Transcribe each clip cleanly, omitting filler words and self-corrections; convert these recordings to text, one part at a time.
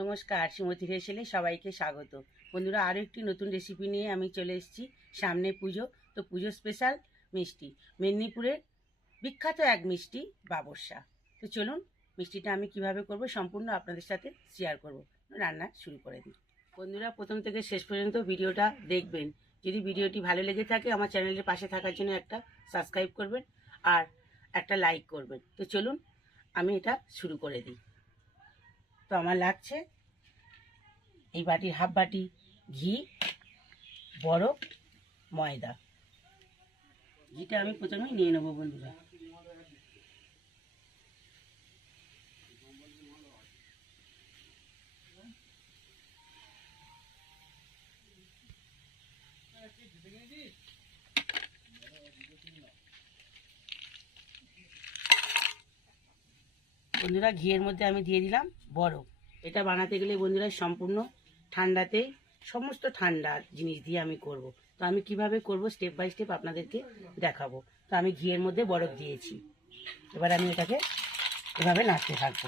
নমস্কার, সুমতি রেসিপিতে সবাইকে স্বাগত। বন্ধুরা, আরও একটি নতুন রেসিপি নিয়ে আমি চলে এসেছি। সামনে পুজো, তো পুজো স্পেশাল মিষ্টি, মেদিনীপুরের বিখ্যাত এক মিষ্টি বাবরসা। তো চলুন মিষ্টিটা আমি কিভাবে করব সম্পূর্ণ আপনাদের সাথে শেয়ার করব। রান্না শুরু করে দিই। বন্ধুরা, প্রথম থেকে শেষ পর্যন্ত ভিডিওটা দেখবেন। যদি ভিডিওটি ভালো লেগে থাকে আমার চ্যানেলের পাশে থাকার জন্য একটা সাবস্ক্রাইব করবেন আর একটা লাইক করবেন। তো চলুন আমি এটা শুরু করে দিই। তো আমার লাগছে এই বাটির হাফ বাটি ঘি, বরফ, ময়দা। ঘিটা আমি প্রথমেই নিয়ে নেবো বন্ধুরা। বন্ধুরা, ঘিয়ের মধ্যে আমি দিয়ে দিলাম বরফ। এটা বানাতে গেলে বন্ধুরা সম্পূর্ণ ঠান্ডাতে, সমস্ত ঠান্ডা জিনিস দিয়ে আমি করব। তো আমি কিভাবে করব স্টেপ বাই স্টেপ আপনাদেরকে দেখাবো। তো আমি ঘিয়ের মধ্যে বরফ দিয়েছি, এবার আমি এটাকে এভাবে নাড়তে থাকবো।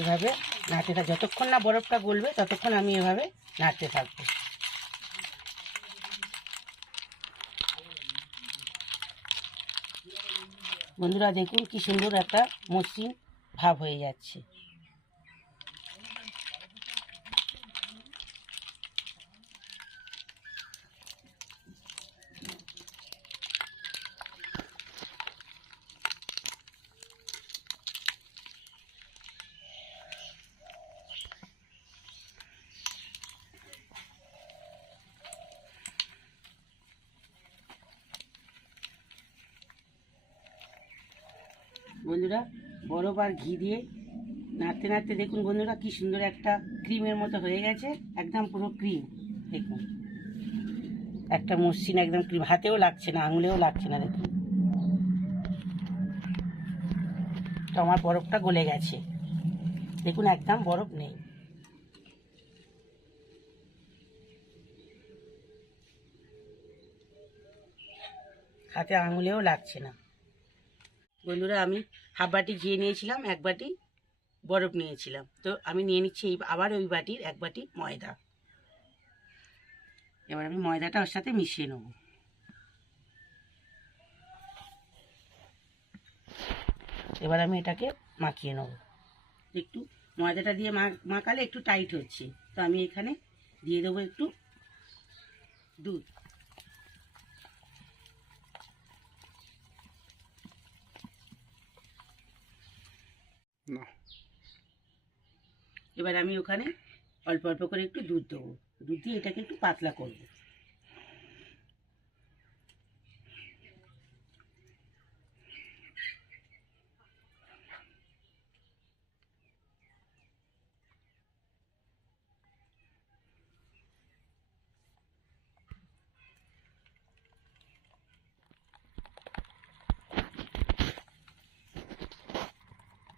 এভাবে নাড়তে থাকবো, যতক্ষণ না বরফটা গলবে ততক্ষণ আমি এভাবে নাড়তে থাকবো। বন্ধুরা দেখুন কি সুন্দর একটা মসৃণ ভাব হয়ে যাচ্ছে। বন্ধুরা, বরফ আর ঘি দিয়ে নাড়তে নাড়তে দেখুন বন্ধুরা কি সুন্দর একটা ক্রিমের মতো হয়ে গেছে, একদম পুরো ক্রিম। দেখুন একটা মসৃণ একদম ক্রিম, হাতেও লাগছে না, আঙুলেও লাগছে না। দেখুন তো আমার বরফটা গলে গেছে, দেখুন একদম বরফ নেই। হাতে আঙুলেও লাগছে না। বন্ধুরা, আমি হাফ বাটি ঘি নিয়েছিলাম, এক বাটি বরফ নিয়েছিলাম। তো আমি নিয়ে নিচ্ছি আবার ওই বাটির এক বাটি ময়দা। এবার আমি ময়দাটা ওর সাথে মিশিয়ে নেব। এবার আমি এটাকে মাখিয়ে নেব। একটু ময়দাটা দিয়ে মাখালে একটু টাইট হচ্ছে, তো আমি এখানে দিয়ে দেবো একটু দুধ। এবার আমি ওখানে অল্প অল্প করে একটু দুধ দেবো। দুধ দিয়ে এটাকে একটু পাতলা করবো।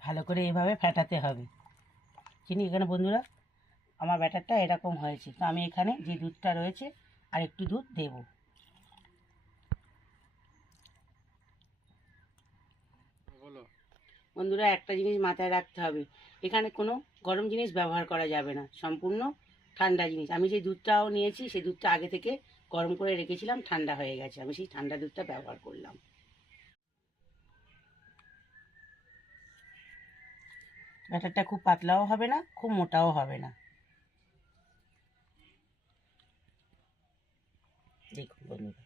ভালো করে এভাবে ফেটাতে হবে। চিনি এখানে বন্ধুরা আমার ব্যাটারটা এরকম হয়েছে, তো আমি এখানে যে দুধটা রয়েছে আর একটু দুধ দেব। বন্ধুরা, একটা জিনিস মাথায় রাখতে হবে, এখানে কোনো গরম জিনিস ব্যবহার করা যাবে না, সম্পূর্ণ ঠান্ডা জিনিস। আমি যে দুধটাও নিয়েছি সেই দুধটা আগে থেকে গরম করে রেখেছিলাম, ঠান্ডা হয়ে গেছে, আমি সেই ঠান্ডা দুধটা ব্যবহার করলাম। ব্যাটারটা খুব পাতলাও হবে না, খুব মোটাও হবে না। দেখুন বন্ধুরা,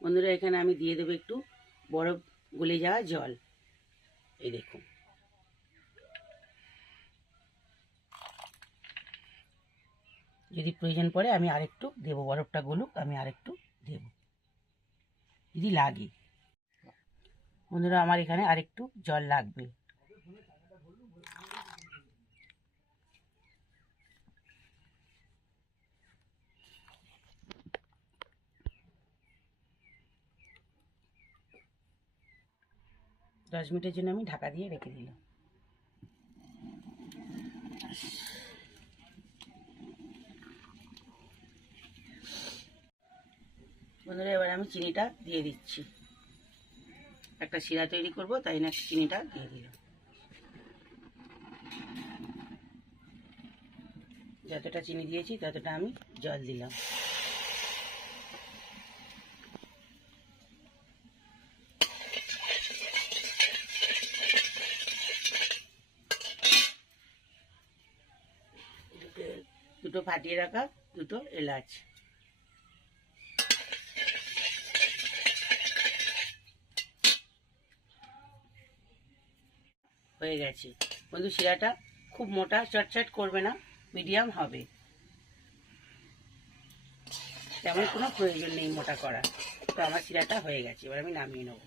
বন্ধুরা এখানে আমি দিয়ে দেবো একটু বরফ গলে যাওয়া জল। এই দেখুন, যদি প্রয়োজন পড়ে আমি আরেকটু দেবো, বরফটা গলুক আমি আরেকটু দেব যদি লাগে। বন্ধুরা, আমার এখানে আরেকটু জল লাগবে। দশ মিনিটের জন্য আমি ঢাকা দিয়ে রেখে দিলাম। বন্ধুরা এবার আমি চিনিটা দিয়ে দিচ্ছি। একটা শিরা তৈরি করব, তাই না চিনিটা দিয়ে দিলাম। যতটা চিনি দিয়েছি ততটা আমি জল দিলাম। দুটো ফাটিয়ে রাখা দুটো এলাচ, হয়ে গেছে। বন্ধু শিরাটা খুব মোটা চটচট করবে না, মিডিয়াম হবে, তেমন কোনো প্রয়োজন নেই মোটা করা। তো আমার শিরাটা হয়ে গেছে, এবার আমি নামিয়ে নেব।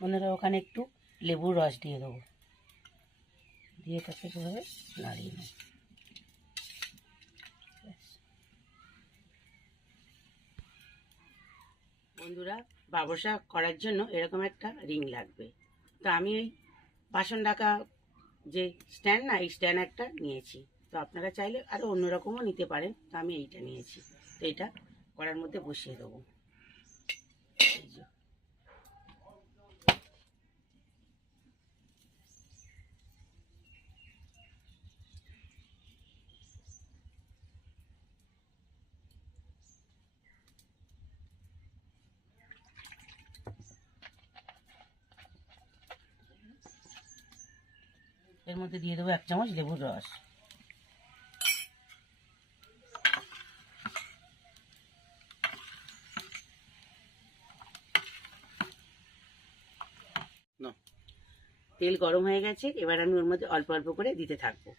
বন্ধুরা ওখানে একটু লেবুর রস দিয়ে দেবো, দিয়ে তাকে এভাবে নাড়িয়ে নেব। বন্ধুরা বাবরসা করার জন্য এরকম একটা রিং লাগবে। তো আমি এই বাসন ঢাকা যে স্ট্যান্ড না, এই স্ট্যান্ড একটা নিয়েছি। তো আপনারা চাইলে আরও অন্যরকমও নিতে পারেন, তো আমি এইটা নিয়েছি। তো এটা কড়ার মধ্যে বসিয়ে দেবো। এই যে এর মধ্যে দিয়ে দেবো 1 চামচ লেবুর রস। তেল গরম হয়ে গেছে, এবার আমি ওর মধ্যে অল্প অল্প করে দিতে থাকবো।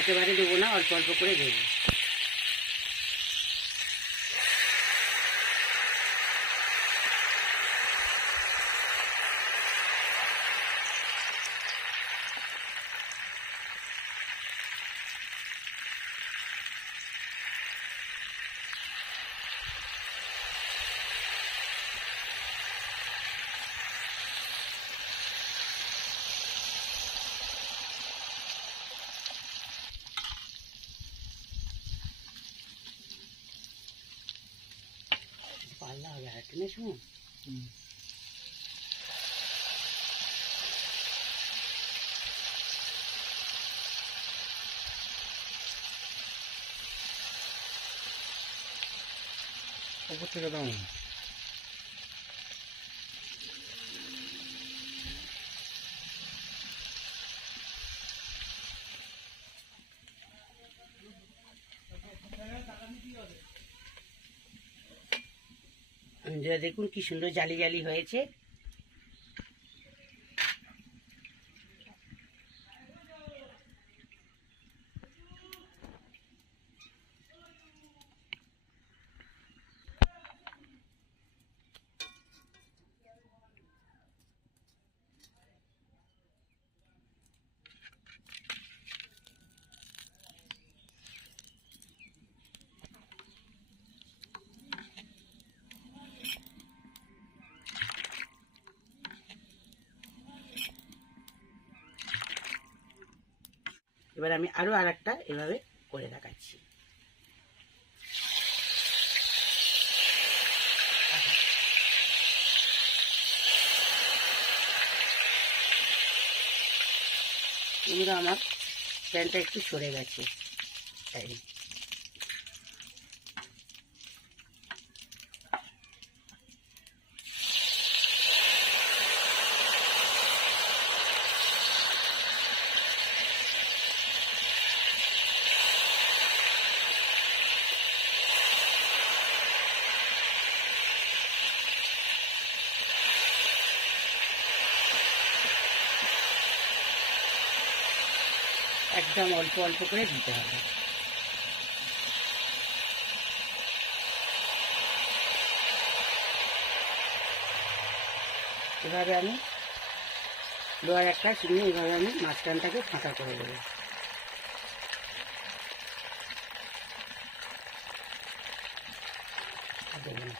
একেবারে দেবো না, অল্প অল্প করে দেবো। পাল্লা হবে আর টেনে শুনুন। উপর থেকে দাও। দেখুন কি সুন্দর জালি জালি হয়েছে। এবার আমি আরো আরেকটা এভাবে করে দেখাচ্ছি। এগুলো আমার প্যানটা একটু সরে গেছে, তাই একদম অল্প অল্প করে দিতে হবে। এভাবে আমি লোহার একটা চিনি এভাবে আমি মাঝখানটাকে ফাঁকা করে দেবো। দেবেন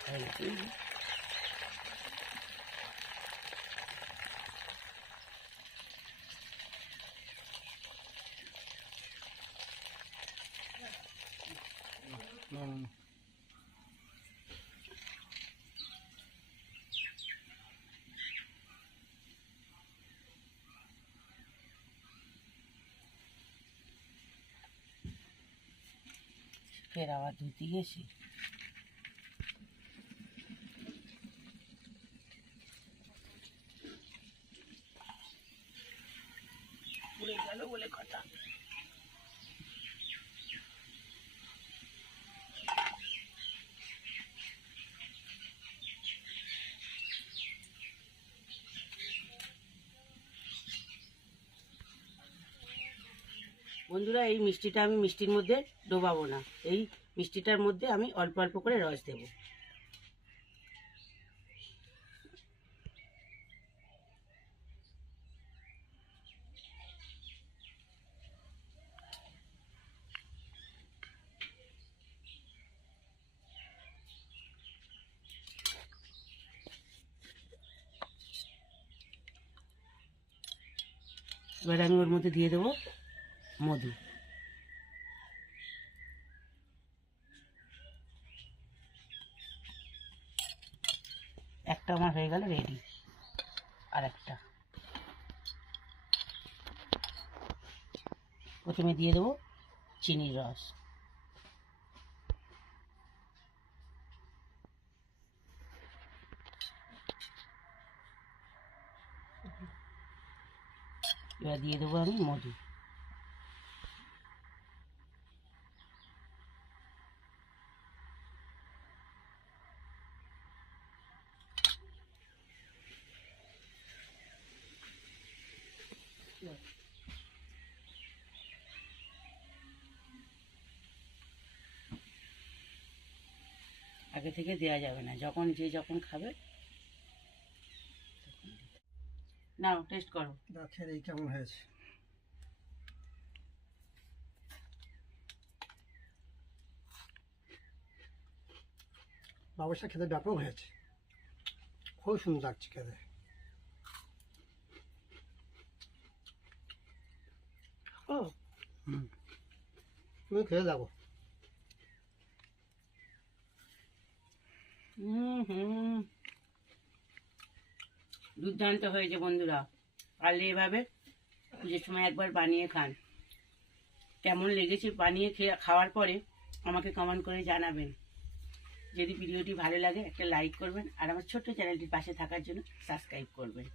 ফের আবার ধুতে গেছি। পুড়ে গেল বলে কথা। বন্ধুরা, এই মিষ্টিটা আমি মিষ্টির মধ্যে ডোবাবো না, এই মিষ্টিটার মধ্যে আমি অল্প অল্প করে রস দেব। এবার আমি ওর মধ্যে দিয়ে দেবো মধু। একটা আমার হয়ে গেল রেডি। আর একটা প্রথমে দিয়ে দেবো চিনির রস। এবার দিয়ে দেবো আমি মধু। আগে থেকে দেওয়া যাবে না, যখন যে যখন খাবে। নাও টেস্ট করো। দেখেন এই কেমন হয়েছে। বাবুর্চি খেতে ব্যাপক হয়েছে, খুব সুন্দর লাগছে খেতে। ও তুমি খেয়ে দেখো। দুর্দান্ত হয়েছে বন্ধুরা, পারলে এভাবে পুজোর সময় একবার বানিয়ে খান। কেমন লেগেছে বানিয়ে খাওয়ার পরে আমাকে কমেন্ট করে জানাবেন। যদি ভিডিওটি ভালো লাগে একটা লাইক করবেন, আর আমার ছোট্ট চ্যানেলটির পাশে থাকার জন্য সাবস্ক্রাইব করবেন।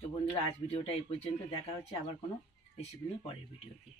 তো বন্ধুরা, আজ ভিডিওটা এই পর্যন্ত। দেখা হচ্ছে আবার কোনো রেসিপি নিয়ে পরের ভিডিওতে।